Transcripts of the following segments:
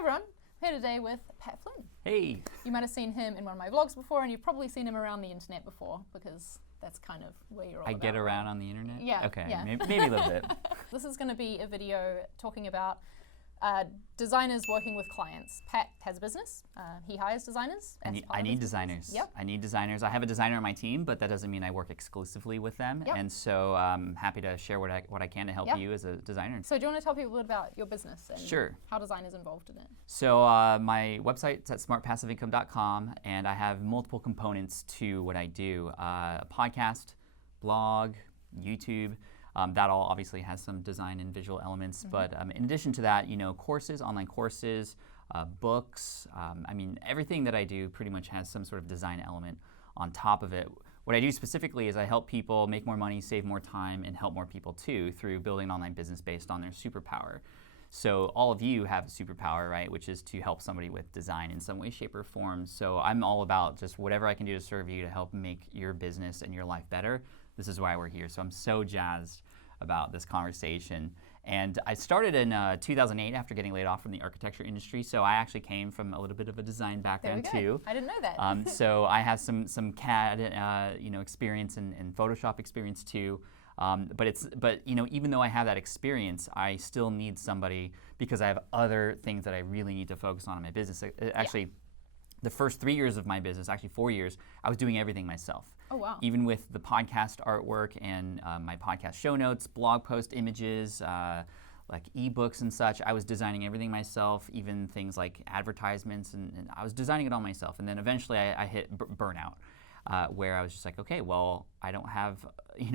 everyone, I'm here today with Pat Flynn. Hey. You might have seen him in one of my vlogs before, and you've probably seen him around the internet before, because that's kind of where you're all I about, get around right? on the internet? Yeah. Okay, yeah. maybe a little bit. This is going to be a video talking about designers working with clients. Pat has a business. He hires designers. I need designers. Yep. I need designers. I have a designer on my team, but that doesn't mean I work exclusively with them. Yep. And so I'm happy to share what I can to help Yep. you as a designer. So do you want to tell people a little about your business and Sure. how design is involved in it? So my website's at smartpassiveincome.com, and I have multiple components to what I do. Podcast, blog, YouTube. That all obviously has some design and visual elements, but in addition to that, courses, online courses, books. I mean, everything that I do pretty much has some sort of design element on top of it. What I do specifically is I help people make more money, save more time, and help more people too through building an online business based on their superpower. So all of you have a superpower, right, which is to help somebody with design in some way, shape, or form. So I'm all about just whatever I can do to serve you to help make your business and your life better. This is why we're here. So I'm so jazzed about this conversation. And I started in 2008 after getting laid off from the architecture industry. So I actually came from a little bit of a design background too. I didn't know that. So I have some CAD experience and Photoshop experience too. But even though I have that experience, I still need somebody because I have other things that I really need to focus on in my business. Actually, the first 3 years of my business, actually 4 years, I was doing everything myself. Oh, wow. Even with the podcast artwork and my podcast show notes, blog post images, like ebooks and such, I was designing everything myself, even things like advertisements, and I was designing it all myself. And then eventually I hit burnout, where I was just like, okay, well, I don't have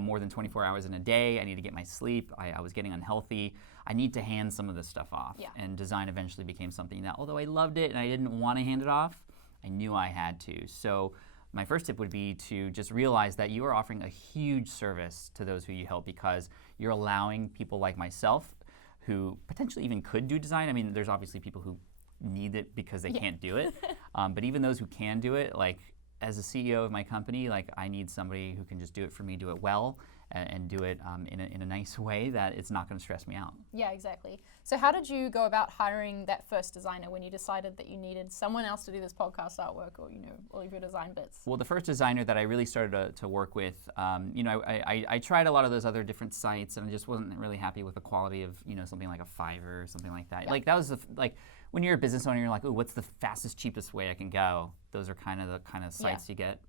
more than 24 hours in a day. I need to get my sleep. I was getting unhealthy. I need to hand some of this stuff off. Yeah. And design eventually became something that, although I loved it and I didn't want to hand it off, I knew I had to. So my first tip would be to just realize that you are offering a huge service to those who you help because you're allowing people like myself who potentially even could do design. I mean, there's obviously people who need it because they can't do it. But even those who can do it, like as a CEO of my company, like I need somebody who can just do it for me, do it well, and do it in a nice way that it's not going to stress me out. Yeah, exactly. So how did you go about hiring that first designer when you decided that you needed someone else to do this podcast artwork or all of your design bits? Well, the first designer that I really started to work with, I tried a lot of those other different sites and I just wasn't really happy with the quality of something like a Fiverr or something like that. Yeah. Like that was when you're a business owner, you're like, oh, what's the fastest, cheapest way I can go? Those are kind of the sites you get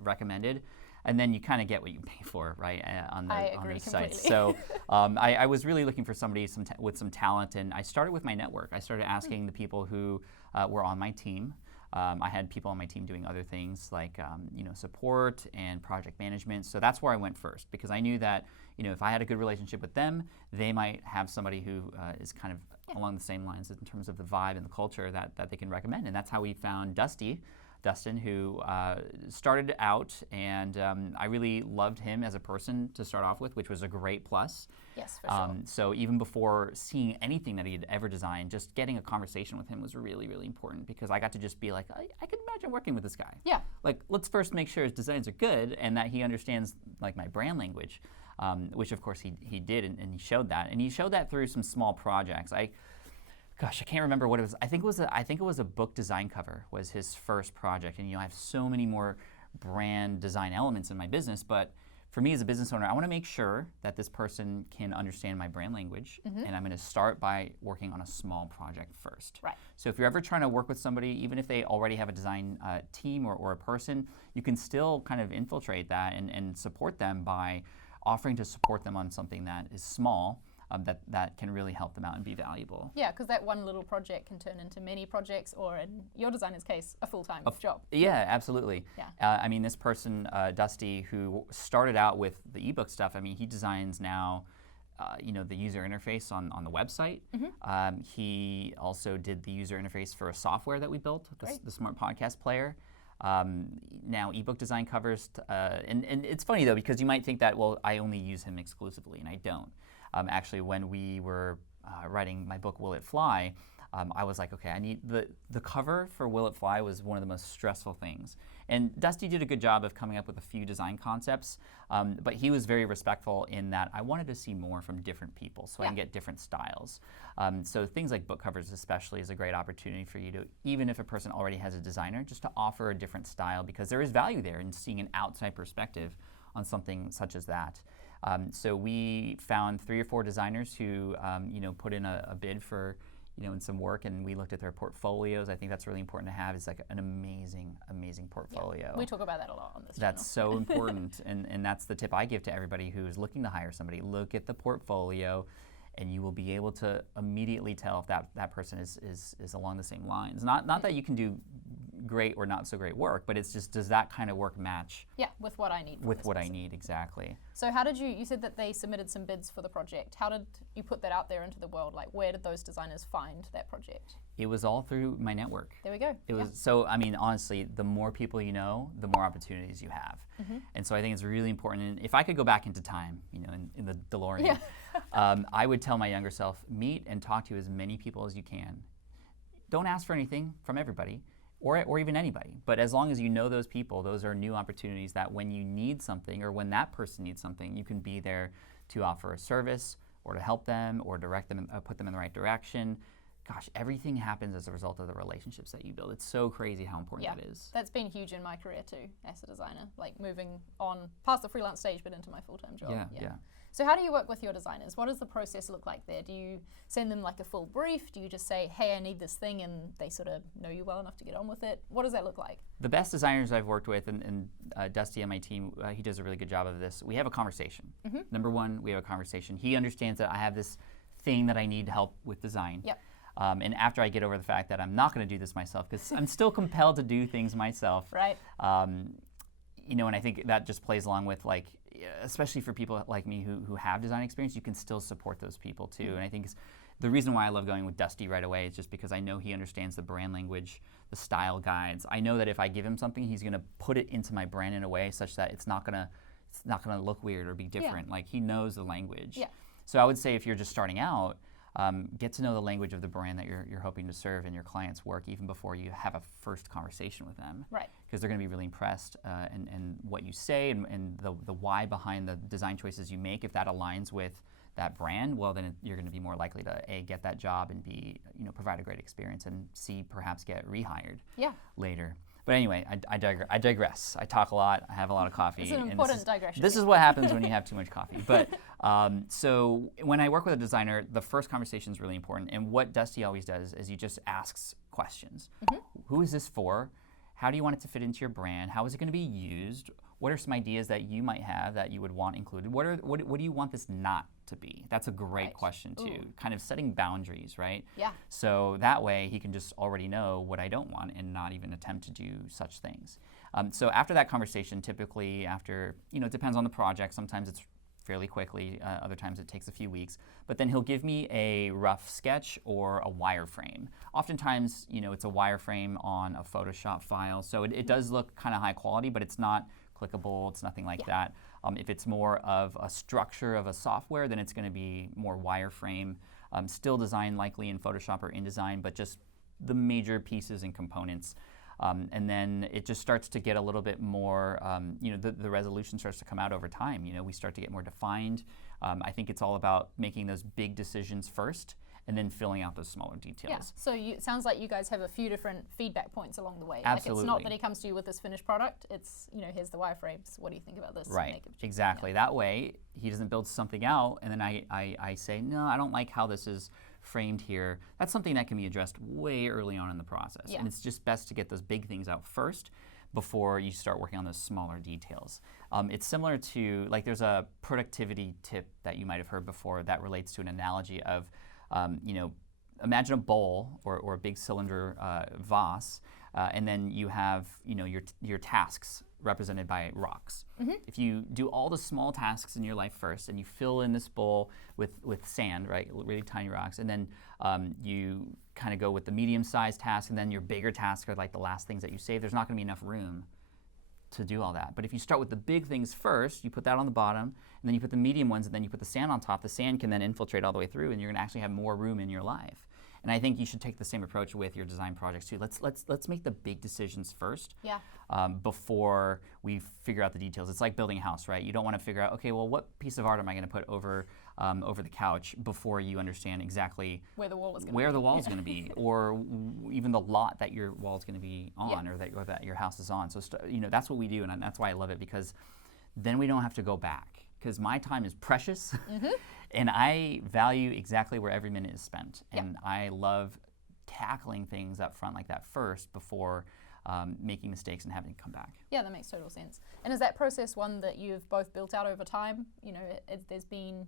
recommended. And then you kind of get what you pay for, right, on those sites. So I was really looking for somebody with some talent, and I started with my network. I started asking the people who were on my team. I had people on my team doing other things like support and project management. So that's where I went first because I knew that if I had a good relationship with them, they might have somebody who is kind of along the same lines in terms of the vibe and the culture that they can recommend. And that's how we found Dustin, who started out, and I really loved him as a person to start off with, which was a great plus. Yes, for sure. So even before seeing anything that he had ever designed, just getting a conversation with him was really, really important because I got to just be like, I could imagine working with this guy. Yeah. Like, let's first make sure his designs are good and that he understands like my brand language, which of course he did, and he showed that. And he showed that through some small projects. Gosh, I can't remember what it was. I think it was a book design cover was his first project. And I have so many more brand design elements in my business, but for me as a business owner, I want to make sure that this person can understand my brand language, and I'm going to start by working on a small project first. Right. So if you're ever trying to work with somebody, even if they already have a design team or a person, you can still kind of infiltrate that and support them by offering to support them on something that is small. That can really help them out and be valuable. Yeah, because that one little project can turn into many projects, or in your designer's case, a full-time job. Yeah, absolutely. Yeah. I mean, this person, Dusty, who started out with the ebook stuff, I mean, he designs now, the user interface on the website. He also did the user interface for a software that we built, the Smart Podcast Player. Now ebook design covers, and it's funny though, because you might think that, well, I only use him exclusively, and I don't. Actually, when we were writing my book, Will It Fly, I was like, okay, I need the cover for Will It Fly was one of the most stressful things. And Dusty did a good job of coming up with a few design concepts, but he was very respectful in that I wanted to see more from different people so I can get different styles. So things like book covers especially is a great opportunity for you to, even if a person already has a designer, just to offer a different style, because there is value there in seeing an outside perspective on something such as that. So we found 3 or 4 designers who put in a bid for in some work, and we looked at their portfolios. I think that's really important to have. It's like an amazing portfolio. Yeah, we talk about that a lot on this That's channel. so important, and that's the tip I give to everybody who's looking to hire somebody. Look at the portfolio, and you will be able to immediately tell if that person is along the same lines. Not that you can do great or not so great work, but it's just, does that kind of work match? Yeah, with what I need. With what I need, exactly. So how did you said that they submitted some bids for the project. How did you put that out there into the world? Like, where did those designers find that project? It was all through my network. There we go. It was, so, I mean, honestly, the more people you know, the more opportunities you have. And so I think it's really important. And if I could go back into time, in the DeLorean, I would tell my younger self, meet and talk to as many people as you can. Don't ask for anything from everybody. Or even anybody. But as long as you know those people, those are new opportunities that when you need something or when that person needs something, you can be there to offer a service or to help them or direct them, put them in the right direction. Gosh, everything happens as a result of the relationships that you build. It's so crazy how important that is. That's been huge in my career too, as a designer, like moving on past the freelance stage but into my full-time job. Yeah. So how do you work with your designers? What does the process look like there? Do you send them like a full brief? Do you just say, hey, I need this thing, and they sort of know you well enough to get on with it? What does that look like? The best designers I've worked with, and Dusty on my team, he does a really good job of this. We have a conversation. Number one, we have a conversation. He understands that I have this thing that I need help with design. Yep. And after I get over the fact that I'm not going to do this myself, because I'm still compelled to do things myself. Right. And I think that just plays along with, like, especially for people like me who have design experience, you can still support those people too. And I think the reason why I love going with Dusty right away is just because I know he understands the brand language, the style guides. I know that if I give him something, he's going to put it into my brand in a way such that it's not going to look weird or be different. Like, he knows the language. Yeah. So I would say if you're just starting out, get to know the language of the brand that you're hoping to serve in your client's work even before you have a first conversation with them. Right. Because they're going to be really impressed in what you say and the why behind the design choices you make. If that aligns with that brand, well, then you're going to be more likely to A, get that job, and B, provide a great experience, and C, perhaps get rehired later. But anyway, I digress. I talk a lot. I have a lot of coffee. It's an important digression. This is what happens when you have too much coffee. But so when I work with a designer, the first conversation is really important. And what Dusty always does is he just asks questions. Who is this for? How do you want it to fit into your brand? How is it going to be used? What are some ideas that you might have that you would want included? What do you want this not to be? That's a great question too. Ooh. Kind of setting boundaries, right? Yeah. So that way he can just already know what I don't want and not even attempt to do such things. So after that conversation, typically after, it depends on the project. Sometimes it's fairly quickly. Other times it takes a few weeks. But then he'll give me a rough sketch or a wireframe. Oftentimes, it's a wireframe on a Photoshop file. So it does look kind of high quality, but it's not clickable. It's nothing like that. If it's more of a structure of a software, then it's going to be more wireframe. Still designed likely in Photoshop or InDesign, but just the major pieces and components. And then it just starts to get a little bit more, the resolution starts to come out over time. We start to get more defined. I think it's all about making those big decisions first and then filling out those smaller details. Yeah. So it sounds like you guys have a few different feedback points along the way. Absolutely. Like, it's not that he comes to you with this finished product. It's, here's the wireframes. What do you think about this? Right. Exactly. Yeah. That way, he doesn't build something out, and then I say, no, I don't like how this is framed here. That's something that can be addressed way early on in the process. Yeah. And it's just best to get those big things out first before you start working on those smaller details. It's similar to, like, there's a productivity tip that you might have heard before that relates to an analogy of, imagine a bowl or a big cylinder vase, and then you have, your tasks represented by rocks. If you do all the small tasks in your life first, and you fill in this bowl with sand, right, really tiny rocks, and then you kind of go with the medium-sized task, and then your bigger tasks are like the last things that you save, there's not going to be enough room to do all that. But if you start with the big things first, you put that on the bottom, and then you put the medium ones, and then you put the sand on top, the sand can then infiltrate all the way through, and you're going to actually have more room in your life. And I think you should take the same approach with your design projects too. Let's make the big decisions first. Yeah. Before we figure out the details. It's like building a house, right? You don't want to figure out, okay, well, what piece of art am I going to put over the couch before you understand exactly where the wall is going to be, or even the lot that your wall is going to be on, or that your house is on. So that's what we do, and that's why I love it, because then we don't have to go back. Because my time is precious, and I value exactly where every minute is spent. And I love tackling things up front like that first before making mistakes and having to come back. Yeah, that makes total sense. And is that process one that you've both built out over time? There's been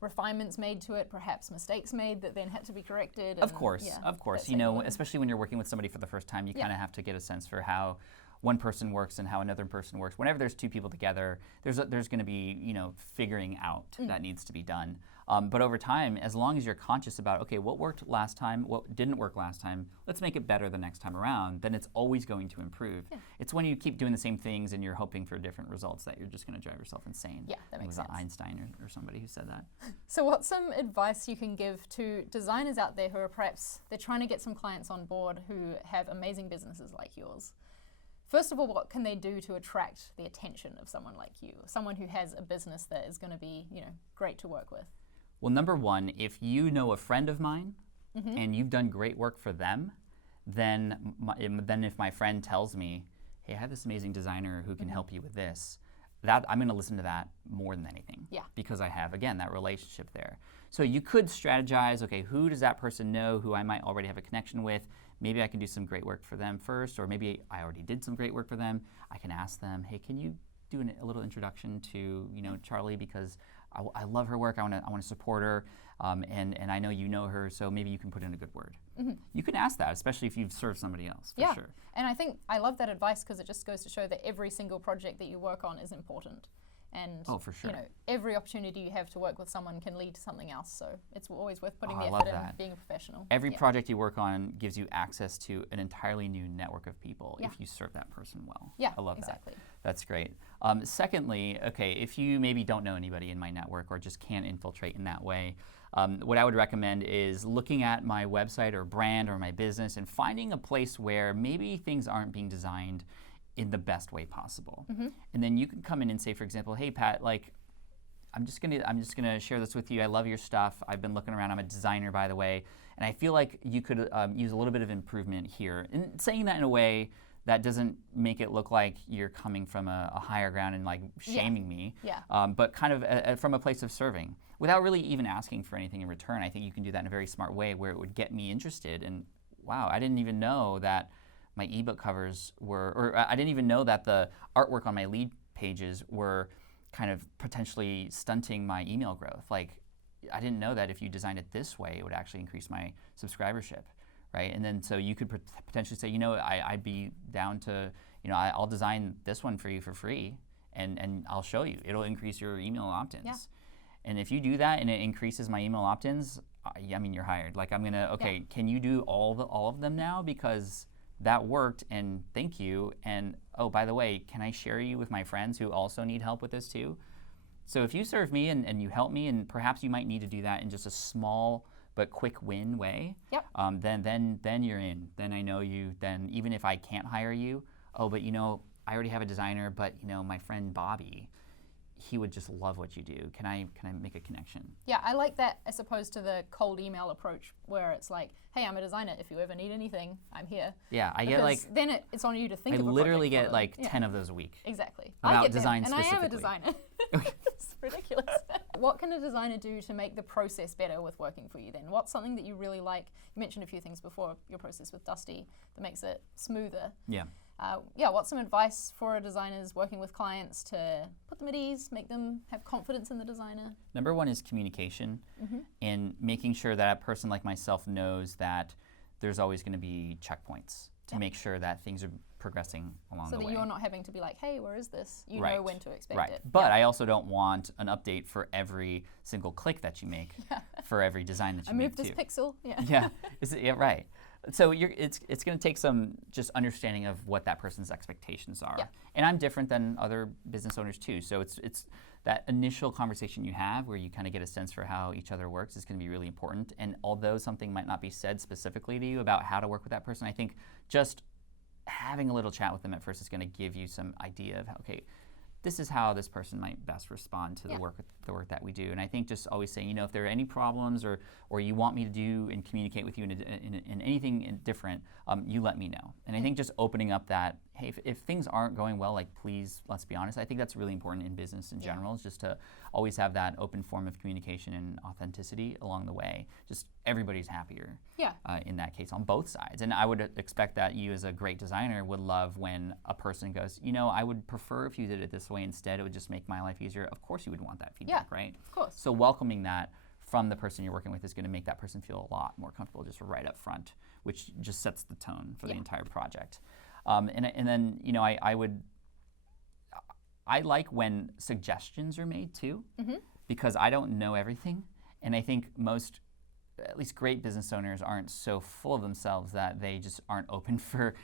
refinements made to it, perhaps mistakes made that then had to be corrected. Of course. Especially when you're working with somebody for the first time, you kind of have to get a sense for how one person works and how another person works. Whenever there's two people together, there's going to be figuring out that needs to be done. But over time, as long as you're conscious about, okay, what worked last time, what didn't work last time, let's make it better the next time around, then it's always going to improve. Yeah. It's when you keep doing the same things and you're hoping for different results that you're just going to drive yourself insane. Yeah, that makes sense. It was Einstein or somebody who said that. So what's some advice you can give to designers out there who are perhaps, they're trying to get some clients on board who have amazing businesses like yours? First of all, what can they do to attract the attention of someone like you, someone who has a business that is going to be, great to work with? Well, number one, if you know a friend of mine and you've done great work for them, then if my friend tells me, hey, I have this amazing designer who can help you with this, that I'm going to listen to that more than anything. Yeah. Because I have, again, that relationship there. So you could strategize, okay, who does that person know who I might already have a connection with? Maybe I can do some great work for them first, or maybe I already did some great work for them. I can ask them, hey, can you do a little introduction to Charlie, because I love her work. I want to support her, and I know you know her, so maybe you can put in a good word. You can ask that, especially if you've served somebody else. For sure. And I think I love that advice because it just goes to show that every single project that you work on is important. And for sure. Every opportunity you have to work with someone can lead to something else. So it's always worth putting the effort in being a professional. Every project you work on gives you access to an entirely new network of people if you serve that person well. Yeah, I love exactly. that. That's great. Secondly, okay, if you maybe don't know anybody in my network or just can't infiltrate in that way, what I would recommend is looking at my website or brand or my business and finding a place where maybe things aren't being designed in the best way possible. And then you can come in and say, for example, hey Pat, I'm just gonna share this with you. I love your stuff. I've been looking around. I'm a designer, by the way, and I feel like you could use a little bit of improvement here. And saying that in a way that doesn't make it look like you're coming from a higher ground and shaming me, but kind of from a place of serving, without really even asking for anything in return. I think you can do that in a very smart way where it would get me interested. And wow, I didn't even know that my ebook covers were, or I didn't even know that the artwork on my lead pages were kind of potentially stunting my email growth. I didn't know that if you designed it this way, it would actually increase my subscribership, right? And then so you could potentially say, I'd be down to, I'll design this one for you for free, and I'll show you. It'll increase your email opt-ins. Yeah. And if you do that and it increases my email opt-ins, you're hired. Can you do all of them now? Because that worked, and thank you. And oh, by the way, can I share you with my friends who also need help with this too? So if you serve me and you help me, and perhaps you might need to do that in just a small but quick win way, then you're in. Then I know you. Then even if I can't hire you, I already have a designer, but my friend Bobby, he would just love what you do. Can I make a connection? Yeah, I like that as opposed to the cold email approach where it's like, hey, I'm a designer. If you ever need anything, I'm here. Yeah, I get then it's on you to think of a project. I literally get 10 of those a week. Exactly. About I get design them, specifically. And I am a designer. It's ridiculous. What can a designer do to make the process better with working for you then? What's something that you really like? You mentioned a few things before, your process with Dusty, that makes it smoother. Yeah. What's some advice for designers working with clients to put them at ease, make them have confidence in the designer? Number one is communication, and making sure that a person like myself knows that there's always going to be checkpoints to make sure that things are progressing along the way. So that you're not having to be like, hey, where is this? You know when to expect it. But I also don't want an update for every single click that you make, for every design that you make too. I moved this pixel. Right. So it's going to take some just understanding of what that person's expectations are. Yeah. And I'm different than other business owners too. So it's that initial conversation you have where you kind of get a sense for how each other works is going to be really important. And although something might not be said specifically to you about how to work with that person, I think just having a little chat with them at first is going to give you some idea of how, okay, this is how this person might best respond to the work that we do. And I think just always saying, if there are any problems or you want me to do and communicate with you in anything different, you let me know. And I think just opening up that, hey, if things aren't going well, like, please, let's be honest. I think that's really important in business in general, is just to always have that open form of communication and authenticity along the way. Just everybody's happier in that case on both sides. And I would expect that you as a great designer would love when a person goes, I would prefer if you did it this way instead. It would just make my life easier. Of course you would want that feedback, right? Of course. So welcoming that from the person you're working with is going to make that person feel a lot more comfortable just right up front, which just sets the tone for the entire project. And then, I like when suggestions are made too, because I don't know everything. And I think most, at least great business owners, aren't so full of themselves that they just aren't open for,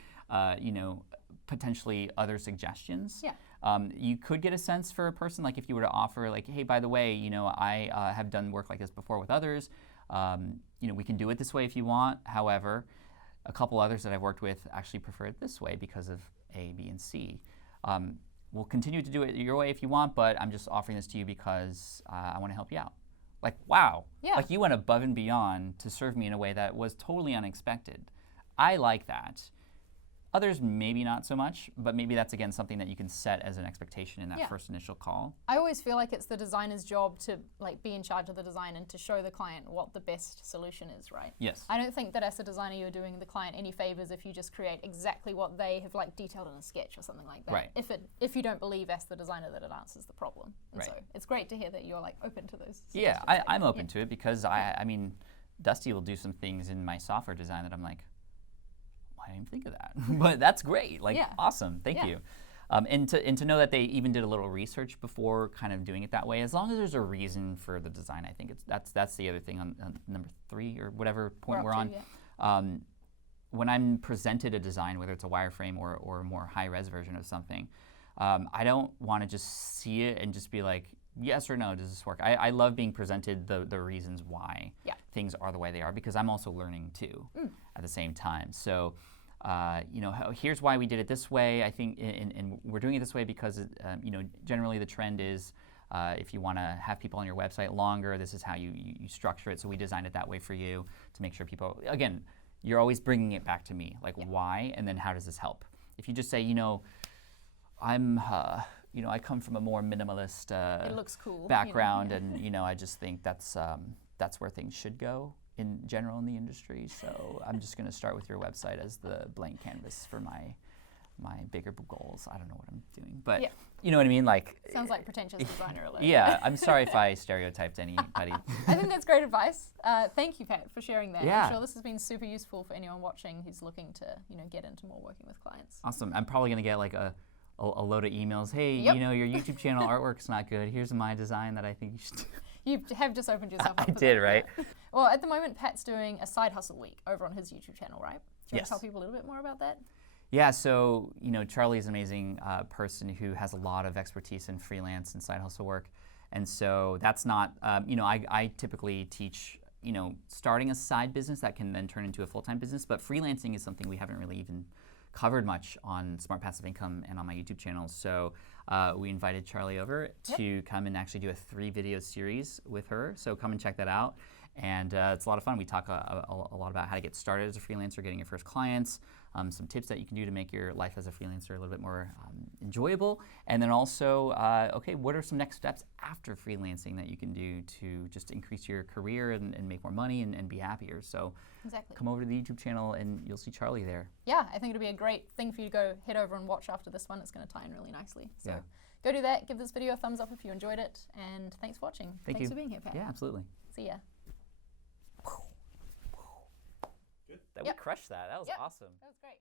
potentially other suggestions. Yeah. You could get a sense for a person, like if you were to offer, like, hey, by the way, I have done work like this before with others. We can do it this way if you want. However, a couple others that I've worked with actually prefer it this way because of A, B, and C. We'll continue to do it your way if you want, but I'm just offering this to you because I want to help you out. Like, wow. Yeah. Like, you went above and beyond to serve me in a way that was totally unexpected. I like that. Others, maybe not so much, but maybe that's, again, something that you can set as an expectation in that first initial call. I always feel like it's the designer's job to be in charge of the design and to show the client what the best solution is, right? Yes. I don't think that as a designer you're doing the client any favors if you just create exactly what they have detailed in a sketch or something like that. Right. If you don't believe as the designer that it answers the problem. And right. So it's great to hear that you're open to those. Yeah, I'm open to it because I mean, Dusty will do some things in my software design that I'm like, I didn't think of that, but that's great. Awesome, thank you. And to know that they even did a little research before kind of doing it that way, as long as there's a reason for the design, I think that's the other thing on number 3 or whatever point we're on. Yeah. When I'm presented a design, whether it's a wireframe or a more high-res version of something, I don't want to just see it and just be like, yes or no, does this work? I love being presented the reasons why things are the way they are, because I'm also learning too at the same time. So. Here's why we did it this way. I think, and we're doing it this way because, generally the trend is if you want to have people on your website longer, this is how you structure it. So we designed it that way for you to make sure people, again, you're always bringing it back to me, why, and then how does this help? If you just say, I come from a more minimalist it looks cool, background, and I just think that's where things should go in general in the industry. So I'm just going to start with your website as the blank canvas for my bigger goals. I don't know what I'm doing, but you know what I mean? Sounds like pretentious designer alert. Yeah, I'm sorry if I stereotyped anybody. I think that's great advice. Thank you, Pat, for sharing that. Yeah. I'm sure this has been super useful for anyone watching who's looking to get into more working with clients. Awesome. I'm probably going to get a load of emails. Hey, your YouTube channel artwork's not good. Here's my design that I think you should do. You have just opened yourself up. I did, right? Well, at the moment, Pat's doing a side hustle week over on his YouTube channel, right? Do you want to tell people a little bit more about that? Yeah, so Charlie's an amazing person who has a lot of expertise in freelance and side hustle work, and so that's not I typically teach starting a side business that can then turn into a full-time business, but freelancing is something we haven't really even covered much on Smart Passive Income and on my YouTube channel. So we invited Charlie over to come and actually do a 3-video series with her. So come and check that out. And it's a lot of fun. We talk a lot about how to get started as a freelancer, getting your first clients, some tips that you can do to make your life as a freelancer a little bit more enjoyable. And then also, what are some next steps after freelancing that you can do to just increase your career and make more money and be happier? So come over to the YouTube channel and you'll see Charlie there. Yeah, I think it'll be a great thing for you to go head over and watch after this one. It's going to tie in really nicely. So go do that. Give this video a thumbs up if you enjoyed it. And thanks for watching. Thanks for being here, Pat. Yeah, absolutely. See ya. Good. We crushed that. That was awesome. That was great.